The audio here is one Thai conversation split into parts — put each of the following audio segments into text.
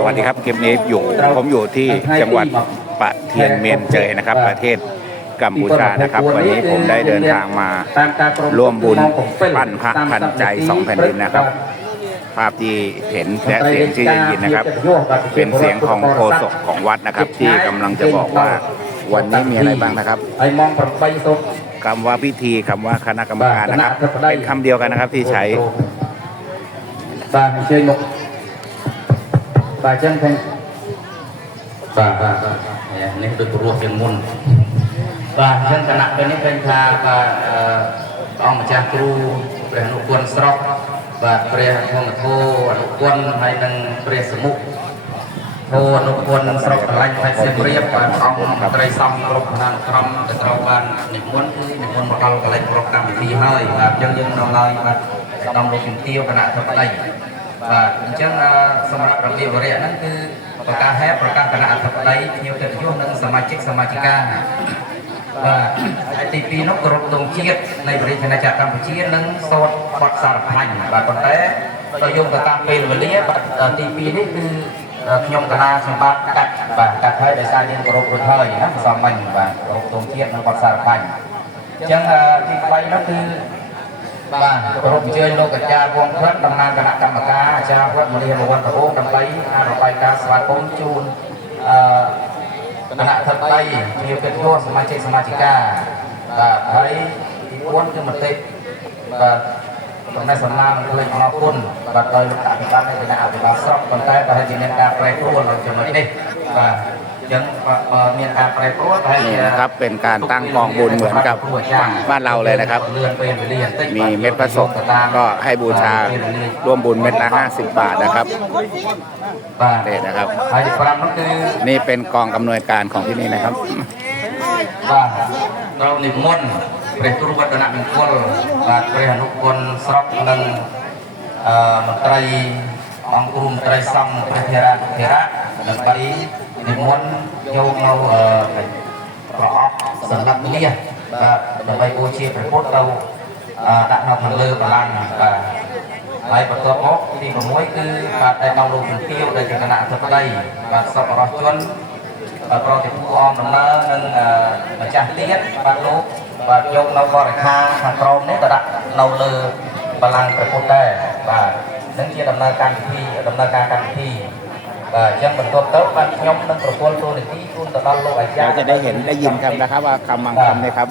สวัสดีครับคลิปนี้อยู่ผมอยู่ที่จังหวัดปะเทียนเมียนเจยนะครับ ประเทศกัมพูชานะครับ วันนี้ผมได้เดินทางมาร่วมบุญปั้นพระพันใจสองแผ่นดินนะครับ ภาพที่เห็นและเสียงที่ได้ยินนะครับ เป็นเสียงของโฆษกของวัดนะครับ ที่กำลังจะบอกว่าวันนี้มีอะไรบ้างนะครับไอ้มองประไปสุดคำว่าพิธีคำว่าคณะกรรมการนะครับเป็นคำเดียวกันนะครับที่ใช้ បាទអញ្ជើញមកបាទអញ្ចឹងទាំងបាទបាទបាទនេះដូចព្រោះជាងមុនបាទអញ្ចឹងគណៈពេលនេះឃើញថាបាទអឺព្រះអង្គម្ចាស់គ្រូព្រះអនុគុណស្រុកបាទព្រះធម្មធោអនុគុណហើយនិងព្រះសមុខធោអនុគុណស្រុកកន្លែងខេត្តសៀមរាបបាទព្រះអង្គមន្ត្រីសំគ្រប់ឋានក្រុមទៅត្រូវបាននិមន្តគឺនិមន្តមកដល់កន្លែងប្រកកម្មវិធីហើយបាទអញ្ចឹងយើងនៅឡើយបាទក្នុងលោកជំទាវគណៈធិបតី បាទអញ្ចឹងអឺសម្រាប់របៀបវរៈហ្នឹងគឺប្រកាសហេតុប្រកាសគណៈអធិបតីភ្ញៀវកិត្តិយសនិងសមាជិកសមាជិកាបាទហើយទី2នោះគោរពទង់ជាតិនៃប្រជាណាចក្រកម្ពុជានិងសូត្របទសារផាញ់បាទប៉ុន្តែដល់យោងទៅតាមពេលវេលាបាទទី2នេះគឺខ្ញុំកណាសម្បត្តិកាត់បាទកាត់ហើយដោយសារយើងគោរពរួចហើយណាមិនសមមិញបាទគោរពទង់ជាតិនិងបទសារផាញ់អញ្ចឹងអឺទី3នោះគឺ បាទគោរពអញ្ជើញលោកអាចារ្យវងផ្លិតតំណាងគណៈកម្មការអាចារ្យវត្តមនីរវត្តរោដើម្បីអនុបាយការស្វាគមន៍ជូនអឺគណៈធិបតីជាកិត្តិយសសមាជិកសមាជិកាបាទហើយទី4គឺមតិបាទចំណេះសំណាងលើកអរគុណបាទដោយលោកអភិបាលនៃគណៈអភិបាលស្រុកប៉ុន្តែប្រហែលជាមានការប្រែប្រួលនៅចំណុចនេះបាទ អញ្ចឹងបើមានការប្រែប្រួលប្រហែល นี่ ជា นะครับเป็นการตั้งกองบุญเหมือนกับฝั่งบ้านเราเลยนะครับ เลื่อนเป็นเลื่อนติด มีเม็ดพระศพก็ให้บูชาร่วมบุญเม็ดละ 50 บาทนะครับ បាទ นี่นะครับ ហើយទី5នោះគឺ นี่เป็นกองอำนวยการของที่นี่นะครับ បាទត្រូវនិមន្តព្រះគ្រូវឌ្ឍនមង្គលបាទព្រះអនុគុណស្រុកនិងអឺមន្ត្រីអង្គគ្រូមន្ត្រីសង្ឃព្រះធរៈធរៈដើម្បី និមន្តយកមកអឺប្រអប់សន្លឹកមាសបាទដើម្បីបូជាព្រះពុទ្ធទៅអឺដាក់នៅខាងលើបល្ល័ង្កបាទហើយបន្ទាប់មកទី6គឺបាទតែក្នុងលោកជំទាវដែលជាគណៈអធិបតីបាទសពរស់ជនប្រតិភូអមដំណើរនិងអឺម្ចាស់ទៀតបាទលោកបាទយកនៅបរិខាខាងក្រោមនេះទៅដាក់នៅលើបល្ល័ង្កព្រះពុទ្ធដែរបាទនឹងជាដំណើរការពិធីដំណើរការកម្មវិធី បាទអញ្ចឹងបន្ទាប់ទៅបាទខ្ញុំនឹងប្រគល់ទូនីតិជូនទៅដល់លោកអាចារ្ เรา យ จะได้เห็นได้ยินกันนะครับว่าคำบางคำเนี่ยครับ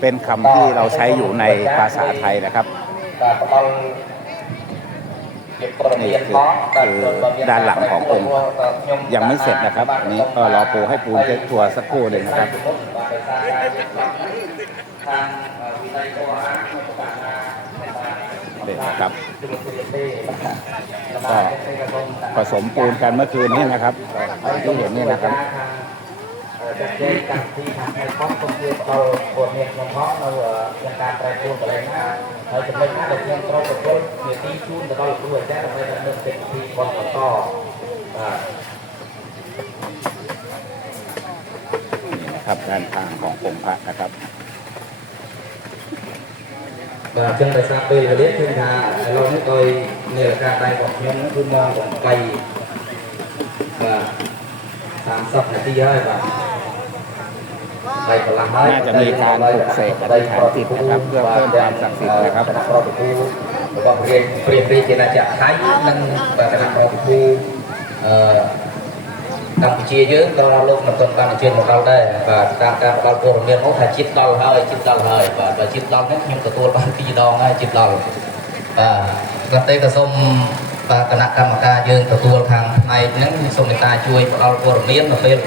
เป็นคำที่เราใช้อยู่ในภาษาไทยนะครับ បាទផ្ដល់ជាប្រ นี่ ធាន คือ ផង คือด้านหลังขององค์ยังไม่เสร็จนะครับอันนี้ก็รอปูให้ปูนเช็คทัวร์สักครู่หนึ่งนะครับ ทางวินัยตัวอาปร ะกาศมานี่นะครับก็ผสมปูนกันเมื่อคืนนี้นะครับที่เห็นนี่นะครับจัดเจงกับที่ทางไทยพบคนที่เราปวดเมียนเพาะเราอย่างการปรปรวนอะไรนะเราจะไม่ได้เพียงเราตัวเมียที่ชุ่นแต่เราด้วยแต่เราไม่ด้เดินเป็นที่บอลต่อนี่นะครับด้านข้างขององค์พระนะครับ và chân đại sa tê và liếc thiên hà lo nước tôi nhờ ra tay của nhóm thu mong của cây và tam sập này đi ơi và ไปพลังไม้น่าจะมีการปลุกเสกอธิษฐานจิดนะครับเพื่อเพิ่มความศักดิ์สิทธิ์นะครับบอกเรียนเปรียบเทียบาจะใช้ไทยนั่งประธานรองผู้ កម្ពុជាយើងក៏លោកមិនទាន់បានអញ្ជើញមកដល់ដែរបាទតាមការផ្ដល់ព័ត៌មានមកថាជាតិដល់ហើយជាតិដល់ហើយបាទបើជាតិដល់នេះខ្ញុំទទួលបានពីរដងហើយជាតិដល់បាទក៏ទេក៏សូមបាទគណៈកម្មការយើងទទួលខាងផ្នែកហ្នឹងសូមមេត្តាជួយផ្ដល់ព័ត៌មាននៅពេល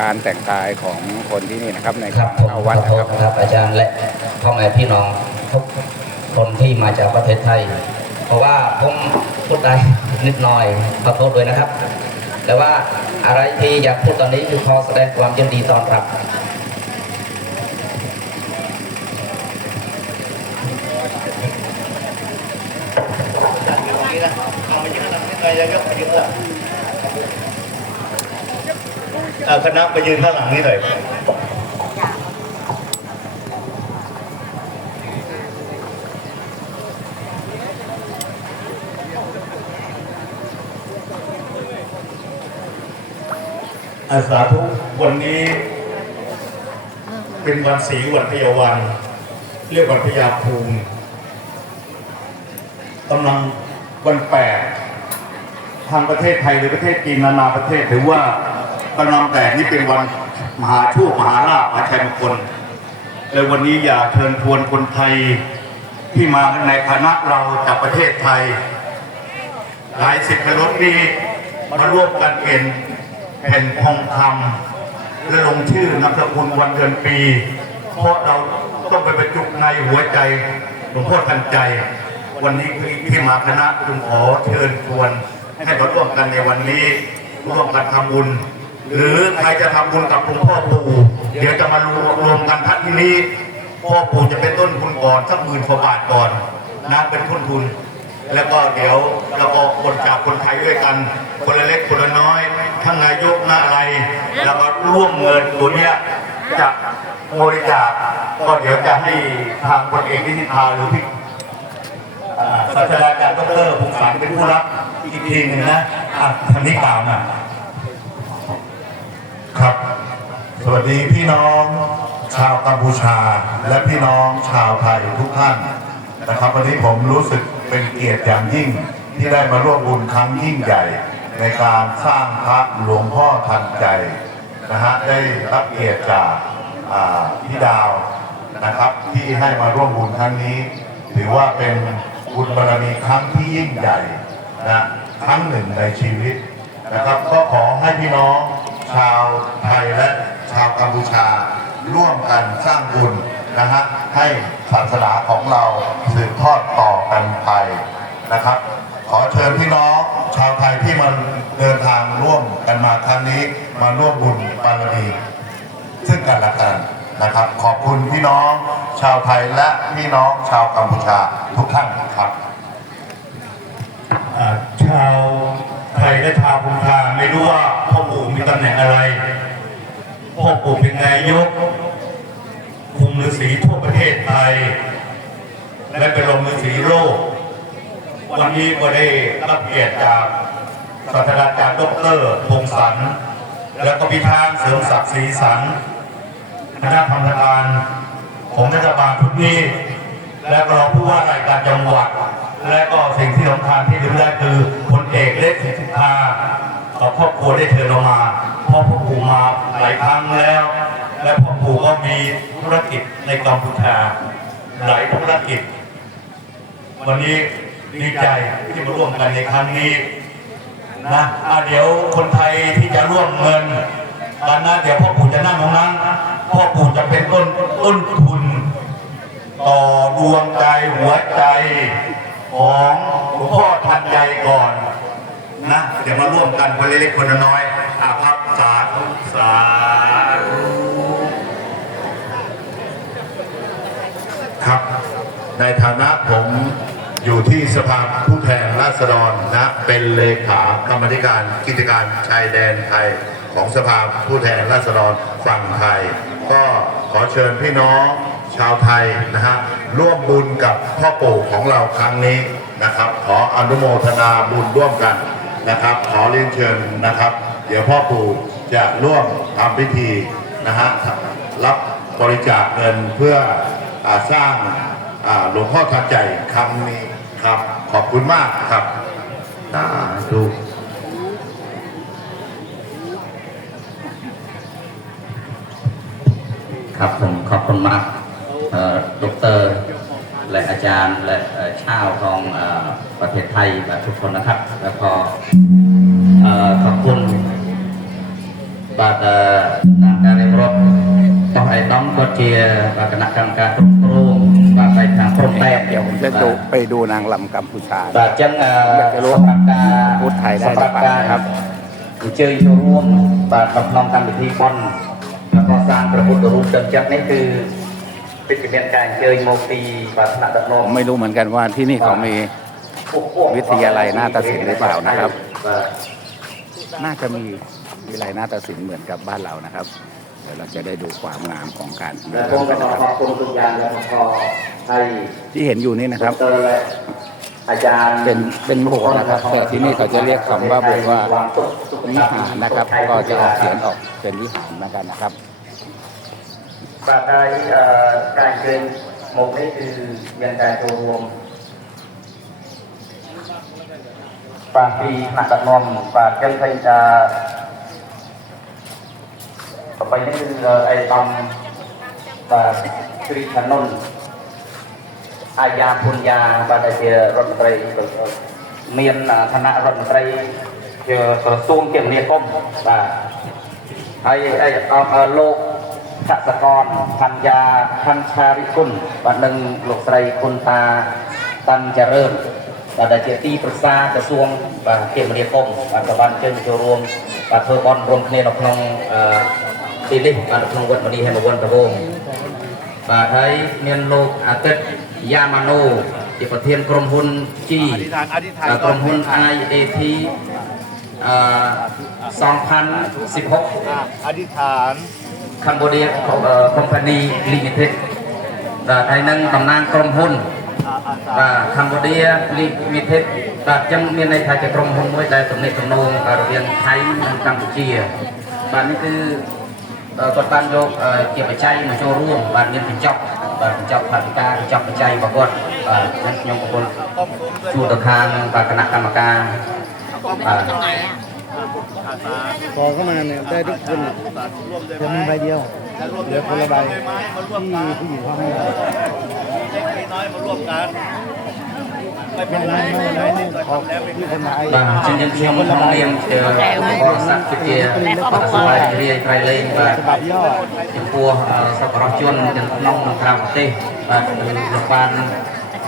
การแต่งกายของคนที่นี่นะครับ ใน ค กา รับ ร ผม เข้า ข วั อ ด โท นะค ษ รับ นะครับอาจารย์และพ่อแม่พี่น้อง ทุกคนที่มาจากประเทศไทย เพราะว่าผมพูดได้นิดหน่อยขอโทษด้วยนะครับ แต่ว่าอะไรที่อยากพูดตอนนี้คือขอแสดงความยินดีตอนรับอ่าคณะไปยืนข้างหลังนี้หน่อย อาสาธุกวันนี้ เป็นวันศรีวันพยาวัน เรียกวันพยาภูมิกำลังวันแปดทางประเทศไทยหรือประเทศจีนนานาประเทศถือว่ากำลังแปดนี่เป็นวันมหาโชคมหาลาภมหาชัยมงคลเลยวันนี้อยากเชิญชวนคนไทยที่มาในคณะเราจากประเทศไทย หลายสิบกระรถนี้มาร่วมกันเป็น แผ่นทองคำและลงชื่อนามสกุลวันเดือนปี เพราะเราต้องไปบรรจุในหัวใจหลวงพ่อทันใจ วันนี้ที่มาคณะจึงขอเชิญชวน ให้มาร่วมกันในวันนี้ร่วมกันทำบุญ หรือใครจะทำบุญกับหลวงพ่อปู่เดี๋ยวจะมารวมรวมกันทัดที่นี้พ่อปู่จะเป็นต้นทุนก่อนสักหมื่นกว่าบาทก่อนนะเป็นทุนทุน แล้วก็เดี๋ยวเราก็คนจากคนไทยด้วยกัน คนละเล็กคนละน้อยทั้งนายกนาอะไร แล้วก็ร่วมเงินตัวเนี้ยจะบริจาคก็เดี๋ยวจะให้ทางพลเอกนิติภาหรือพี่ศาสตราจารย์ดรพงศารเป็นผู้รับอีกทีหนึ่งนะอะทางนี้กล่าวมาครับ สวัสดีพี่น้องชาวกัมพูชา และพี่น้องชาวไทยทุกท่านนะครับ วันนี้ผมรู้สึก เป็นเกียรติอย่างยิ่งที่ได้มาร่วมบุญครั้งยิ่งใหญ่ ในการสร้างพระหลวงพ่อทันใจนะฮะได้รับเกียรติจากพี่ดาวนะครับที่ให้มาร่วมบุญครั้งนี้ ถือว่าเป็นบุญบารมีครั้งที่ยิ่งใหญ่นะครั้งหนึ่งในชีวิตนะครับ ก็ขอให้พี่น้องชาวไทยและชาวกัมพูชา ร่วมกันสร้างบุญนะฮะให้ ศาสนาของเราสืบทอดต่อกันไปนะครับ ขอเชิญพี่น้องชาวไทยที่มาเดินทางร่วมกันมาครั้งนี้มาร่วมบุญบารมีซึ่งกันและกันนะครับ ขอบคุณพี่น้องชาวไทยและพี่น้องชาวกัมพูชาทุกท่านครับชาวไทยและชาวกัมพุทธาไม่รู้ว่าพ่อปู่มีตำแหน่งอะไรพ่อปู่เป็นนายก คุมฤาษีทั่วประเทศไทย และเป็นรองฤาษีโลก วันนี้ก็ได้รับเกียรติจากศาสตราจารย์ดรพงศรและก็พิธานเสริมศักดิ์ศรีสันคณะธรรมการของรัฐบาลชุดนี้และรองผู้ว่าราชการจังหวัด และก็สิ่งที่สำคัญที่ดูได้คือพลเอกเล็กสิทธิภาครอบครัวได้เชิญเรามาพราะพ่อปู่มาหลายครั้งแล้ว และพ่อปู่ก็มีธุรกิจในกัมพูชาหลายธุรกิจ วันนี้ดีใจที่มาร่วมกันในครั้งนี้นะะเดี๋ยวคนไทยที่จะร่วมเงินตอนนั้นเดี๋ยวพ่อปู่จะนั่งตรงนั้นพ่อปู่จะเป็นต้นต้นทุน ต่อดวงใจหัวใจของหลวงพ่อทันใจก่อนนะเดี๋ยวมาร่วมกันคนเล็กๆคนน้อยอาภัพสาธุสาธุ ครับ ในฐานะผมอยู่ที่สภาผู้แทนราษฎรนะ เป็นเลขากรรมธิการกิจการชายแดนไทยของสภาผู้แทนราษฎรฝั่งไทย ก็ขอเชิญพี่น้องชาวไทยนะฮะร่วมบุญกับพ่อปู่ของเราครั้งนี้นะครับ ขออนุโมทนาบุญร่วมกันนะครับ ขอเรียนเชิญนะครับ เดี๋ยวพ่อปู่จะร่วมทำพิธีนะฮะรับบริจาคเงินเพื่อ สร้างหลวงพ่อทันใจครั้งนี้ครับ ขอบคุณมากครับสาธุครับผมขอบคุณมากเอ่อดรและอาจารย์และชาวของอประเทศไทยทุกคนนะครับ แล้วก็ขอบคุณบาดเอ่อทางการเรียนรบต้องไอ้ น้องก็เชียร์คณะกรรมการตรงโรงมาไปทางโครงแรกเดี๋ยวผมจะดูไปดูนางลำกัมพูชาแต่จังอยากจะรู้สำหรักการพูดไทยได้หรือเปล่ครับเจออยู่ร่วมบาทกับน้องกันพิธีบอลแล้วก็สร้างประพุทธรูปจนจักนี่คือเป็นเป็นการเจอโมตีบาทนาดับโลกไม่รู้เหมือนกันว่าที่นี่เขามีวิทยาลัยนาฏศิลป์หรือเปล่านะครับ น่าจะมีวิทยาลัยนาฏศิลป์เหมือนกับบ้านเรานะครับ เราจะได้ดูความงามของการเดินกันนะครับขอบคุณคุยายและพอให้ที่เห็นอยู่นี่นะครับอาจารย์เป็นเป็นโบสถ์นะครับ แต่ที่นี่เขาจะเรียกคำว่าโบสถ์ว่าวิหารนะครับ ก็จะออกเสียงออกเป็นวิหารเหมือนกันนะครับบาไทดการเกินหมกนี่คือยังินการตัวรวมปาปีหักกระนมปาเกลไทยจะ 8នេះគឺអេតំបាទគ្រីខានុនអាយ៉ាពុនយ៉ាបាទដែលជារដ្ឋមន្ត្រីមានឋានៈរដ្ឋមន្ត្រីជាក្រសួងគមនាគមន៍បាទហើយអេតំលោកសកកនសញ្ញា ខណ្ឌឆារិគុណបាទនឹងលោកស្រីគុណតាតាន់ចរើន បាទដែលជាទីប្រឹក្សាក្រសួងបាទគមនាគមន៍បាទក៏បានចេញចូលរួមបាទធ្វើបន់រួមគ្នានៅក្នុងអឺ ទីនេះបានក្នុងវត្តមនីហេមវន្តប្រវងបាទហើយមានលោកអាទិត្យយ៉ាម៉ាណូជាប្រធានក្រុមហ៊ុន G ក្រុមហ៊ុន IAT អឺ2016អធិដ្ឋាន Cambodia Company Limited បាទហើយនឹងតំណាងក្រុមហ៊ុនបាទ Cambodia Limited បាទអញ្ចឹងមានន័យថាជាក្រុមហ៊ុនមួយដែលទំនាក់ទំនងរវាងថៃនិងកម្ពុជាបាទនេះគឺ គាត់បានយកអឺជាបច្ច័យមកចូលរួមបាទមានកញ្ចប់បាទកញ្ចប់ផាវិការកញ្ចប់បច្ច័យរបស់គាត់បាទអញ្ចឹងខ្ញុំប្រគល់ជួលទៅខាងបាទគណៈកម្មការបាទ พอเข้ามาเนี่ยได้ทุกคนจะมีใบเดียวเหลือคนละใบที่ผู้หญิงเขาให้เรา เล็กน้อยมาร่วมกัน បាទចឹងយើងខ្ញុំក្នុងនាមជាបុរសគឺជាស្វ័យរាយក្រៃលែងបាទចំពោះសប្បុរសជនទាំងក្នុងនិងក្រៅប្រទេសបាទលោកបាន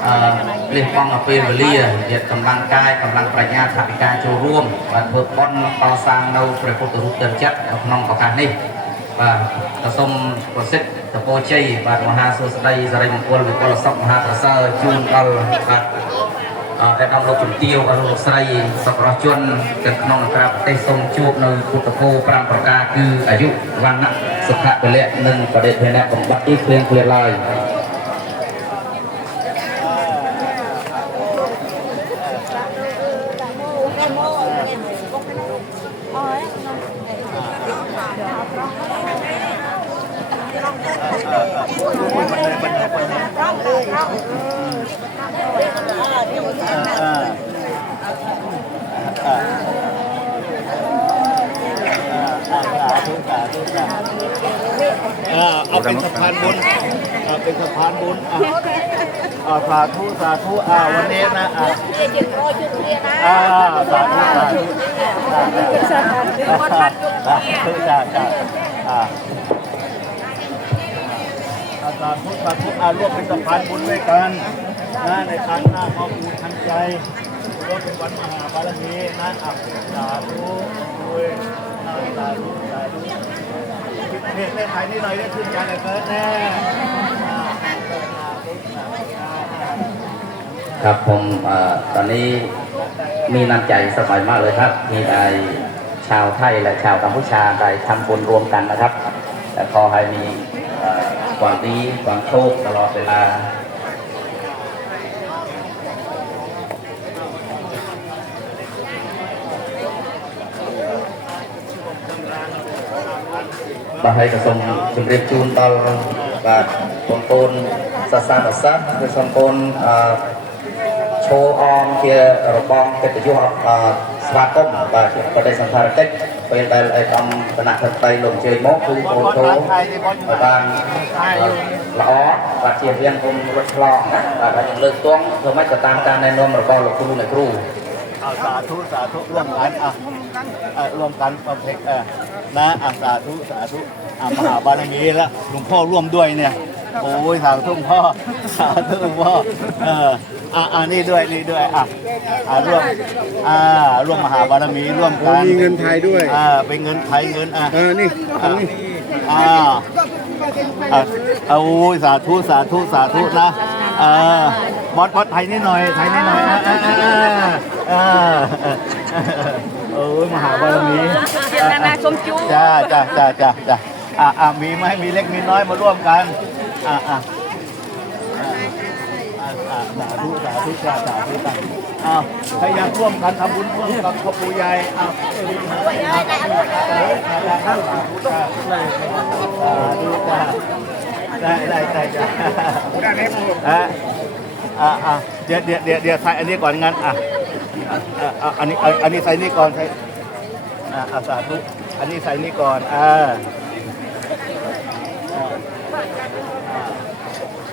អឺលះបង់ពេលវេលាយត់កម្លាំងកាយកម្លាំងប្រាជ្ញាថាវិការចូលរួមបាទធ្វើបុណ្យកសាងនៅព្រះពុទ្ធរូបទាំងចិត្តក្នុងឱកាសនេះបាទសូមប្រសិទ្ធតពោជ័យបាទមហាសុស្ដីសរិមង្គលវិកលសុខមហាប្រសើរជូនដល់បាទ អរដល់លោកជំទាវដល់លោកស្រីសប្បុរសជនទាំងក្នុងនិងក្រៅប្រទេសសូមជួបនៅពុទ្ធគោ5ប្រការគឺអាយុវណ្ណៈសុខៈពលៈនិងបរិភេណៈបំបត្តិគ្លៀងគ្លាឡើយอ่า เอาเป็นสะพานบุญอ่าเป็นสะพานบุญอ่าอ่าสาธุสาธุอ่าวันนี้นะอ่าอ่าสาธุสาธุอ่าสาธุจ้าจ้าอ่าอ่าสาธุสาธุอ่าร่วมเป็นสะพานบุญด้วยกัน นะในทางหน้าข้อมูลทางใจร่วมเป็นวันมหาบารมีนะอะสาธุด้วยอ่าสาธุสาธุเพจในไทยนี่หน่อยได้ขึ้นกันเลยเฟิร์สแน่ครับผมเอ่อตอนนี้มีน้ำใจสบายมากเลยครับ มีได้ชาวไทยและชาวกัมพูชาได้ทำบุญรวมกันนะครับและขอให้มีความดีความโชคตลอดเวลา បាទហើយក៏សូមជម្រាបជូនដល់បាទបងប្អូនសាសនាសាស្ត្រឬសូមបងប្អូនអឺឈោអមជារបងកិត្តិយសអឺស្វាគមន៍បាទជាបដិសន្ធារកិច្ចពេលដែលឯកឧត្តមគណៈរដ្ឋមន្ត្រីលោកអញ្ជើញមកគឺបងឈោឲ្យបានល្អបាទជារៀនគុំរត់ឆ្លងណាបាទហើយយើងលើកទងធ្វើម៉េចក៏តាមការណែនាំរបស់លោកគ្រូអ្នកគ្រូ เอาสาธุสาธุร่วมกันอะอะร่วมกันประเพกเออนะอะสาธุสาธุอะมหาบารมีแล้วหลวงพ่อร่วมด้วยเนี่ยโอ้ยสาธุหลวงพ่อสาธุหลวงพ่อเอออะอะนี่ด้วยนี่ด้วยอะอะร่วมอ่าร่วมมหาบารมีร่วมกันมีเงินไทยด้วย อ่าเป็นเงินไทยเงินอะ เออ นี่ตรงนี้ อ่าอ่าเอาโอ้ยสาธุสาธุสาธุนะเออ บอสบอสไทยนิดหน่อยไทยนิดหน่อยอ่าอ่าอ่าอ่าโอ้ยมหาบารมีเดี๋ยวนานาชมจูจ้าจ้าจ้าจ้าจ้าอ่าอ่ามีไหมมีเล็กมีน้อยมาร่วมกันอ่าอ่าอ่าอ่าสาธุสาธุจ้าสาธุจ้าอ้าวใครอยากร่วมกันทำบุญร่วมกับพ่อปู่ใหญ่อ้าวสาธุสาธุจ้าสาธุจ้าได้ได้ได้ จ้าอะอะอะเดี๋ยวเดี๋ยวเดี๋ยวเดี๋ยวใส่อันนี้ก่อนงั้นอะอะอะอันนี้อันนี้ใส่นี่ก่อนใส่อะอะสาธุอันนี้ใส่นี่ก่อนอ่า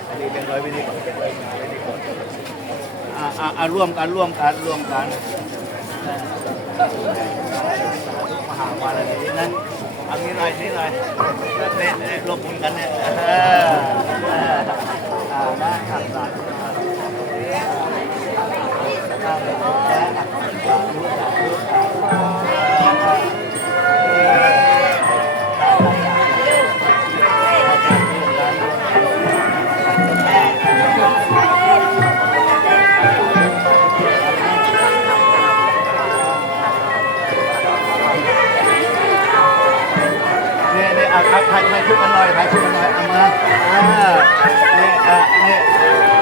อันนี้เป็นร้อยวิธีก่อนเป็นร้อยวิธีก่อนอ่าอ่าอ่าร่วมกันร่วมกันร่วมกันมหาวาระนี้นะเอานี้หน่อยนี่หน่อยเนี่ยเนี่ยร่วมบุญกันเนี่ย เอ ถ่ายถ่ายถ่ายกันหน่อยถ่ายชุดกันหน่อยเอามาอ่าเนี่ยอะเนี่ย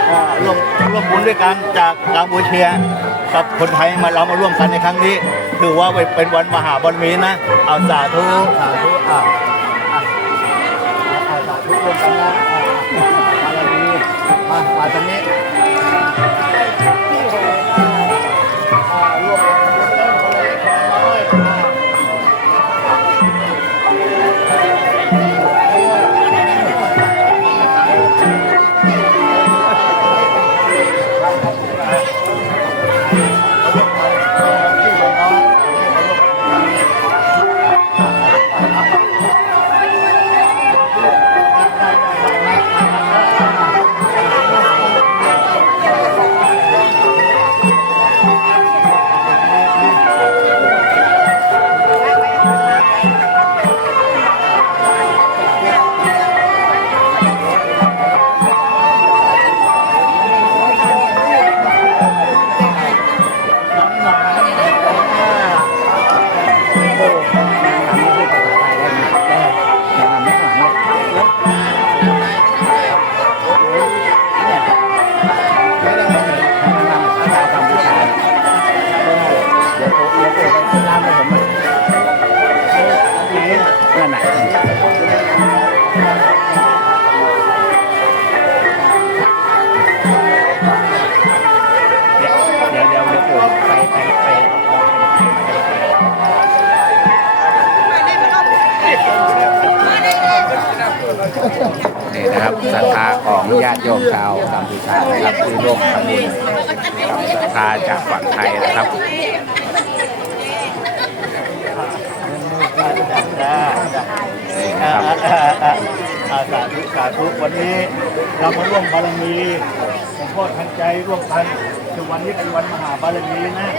อ่าร่วมร่วมบุญด้วยกันจากกัมพูชากับคนไทยมาเรามาร่วมกันในครั้งนี้ ถือว่าเป็นวันมหาบารมีนะ เอาสาธุสาธุอะอะอะสาธุร่วมกันนะอะบารมีมามาตรงนี้ นะครับศรัทธาของญาติโยมชาวกัมพูชานะครับที่ร่วมทำบุญกับศรัทธาจากฝั่งไทยนะครับอ่าอ่าอ่าอ่าอ่าสาธุสาธุวันนี้เรามาร่วมบารมีหลวงพ่อทันใจร่วมกันคือวันนี้เป็นวันมหาบารมีนะ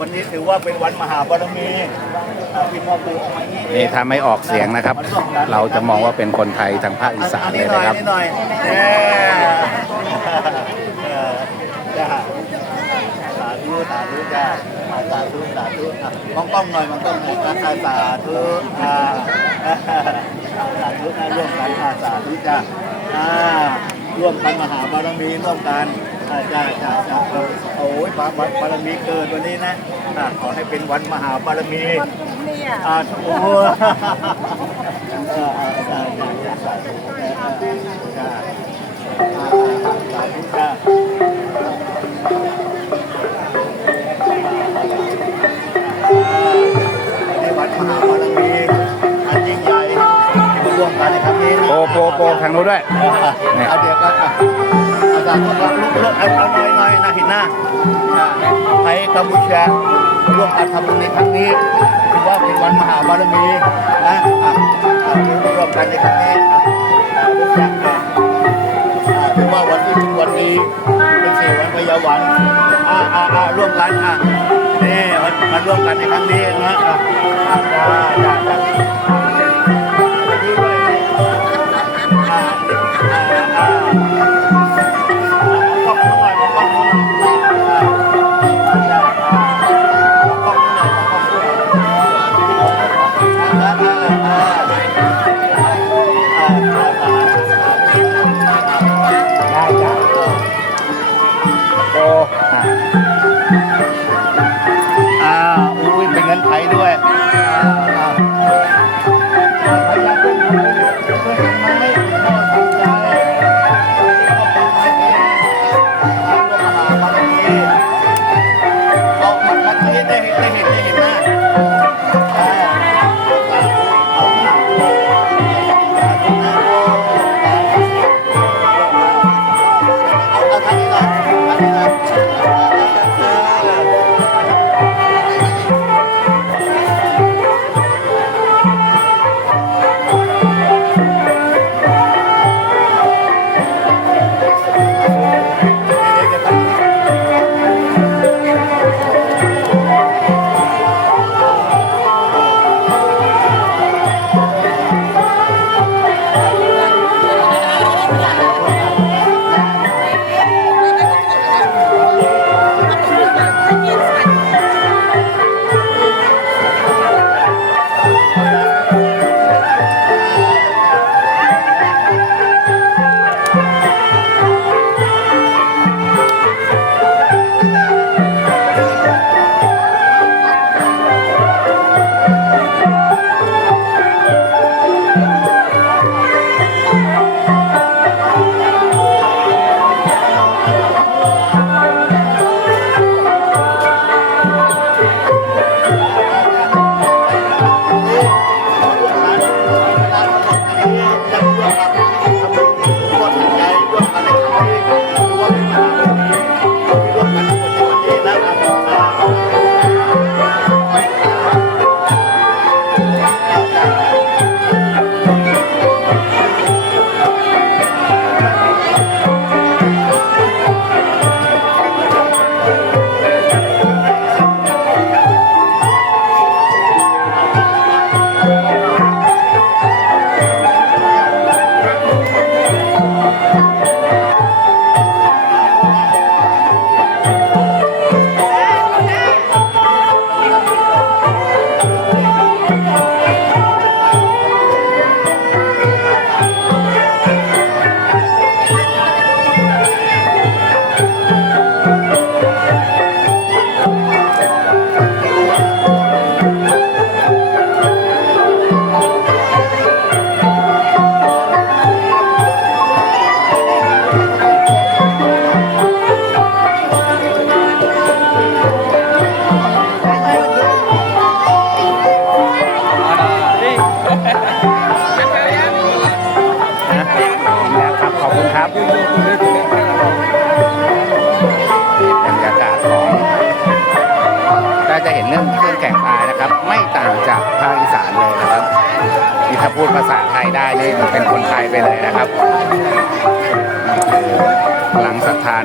วันนี้ถือว่าเป็นวันมหาบารมีอ่าพี่พ่อปู่เอามาอย่างนี่ถ้าไม่ออกเสียงนะครับ เราจะมองว่าเป็นคนไทยทางภาคอีสานเลยนะครับ นิดหน่อยเย้เออจ้าสาธุ สาธุจ้าอาสาธุสาธุมองกล้องหน่อยมองกล้องหน่อยอะอาสาธุอ่าสาธุนะร่วมกันอาสาธุจ้าอ่าร่วมกันมหาบารมีร่วมกันอาจ้าจ้าจ้าเอาโอ้ยบารบารบารมีเกิดวันนี้นะขอให้เป็นวันมหาบารมีอ่าโอ้เอ มกันในครั้งนี้นะโปโปโปทางนู้นด้วยอ่เอาเดี๋ยวก็อะอาจารย์ก็ลุกลุกเอาเอาน่อยน่อยนะเห็นหน้าอะไทยกัมพูชาร่วมกันทำบุญในครั้งนี้ถือว่าเป็นวันมหาบารมีนะร่วมกันในครั้งนี้อะอะร่วมกันอะอะถือว่าวันที่เป็นวันดีเป็นสี่วันพยาวันอะอะอะร่วมกันอะนี่มามาร่วมกันในครั้งนี้นะอะอะจ้าจ้า Thank you.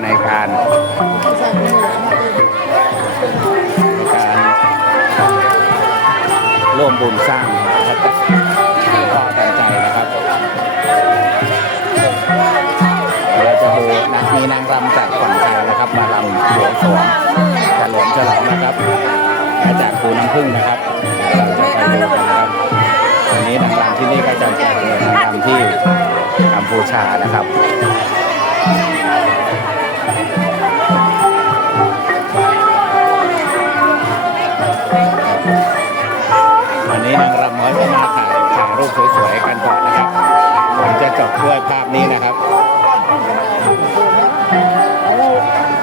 ในการการร่วมบุญสร้างพระพ่อใจนะครับเราจะดูนะมีนางรำจากฝั่งไทยนะครับ มารำบวงสวงเฉลิมฉลองนะครับมาจากภูน้ำพึ่งนะครับ เราจะไปดูกันนะครับวันนี้นางรำที่นี่ก็จะเป็นนางรำที่กัมพูชานะครับ รูปสวยๆกันก่อนนะครับ ผมจะจบด้วยภาพนี้นะครับ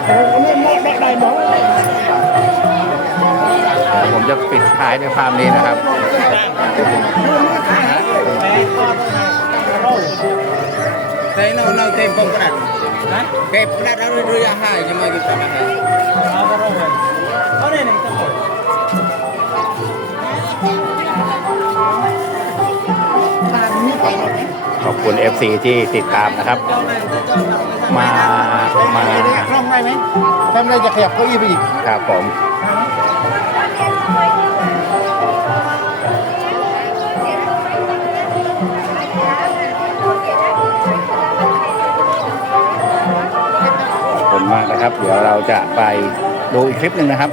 เดี๋ยวผมจะปิดท้ายด้วยภาพนี้นะครับ Saya nak nak tempong perat. Ha? Kayak perat harus dulu yang hai cuma kita nak. เขาเนี่ยหนึ่งตำร ขอบคุณ FC ที่ติดตามนะครับ มา มา คล่องได้ไหมทำอะไรจะขยับเก้าอี้ไปอีก ครับผม ขอบคุณมากนะครับ เดี๋ยวเราจะไปดูอีกคลิปหนึ่งนะครับ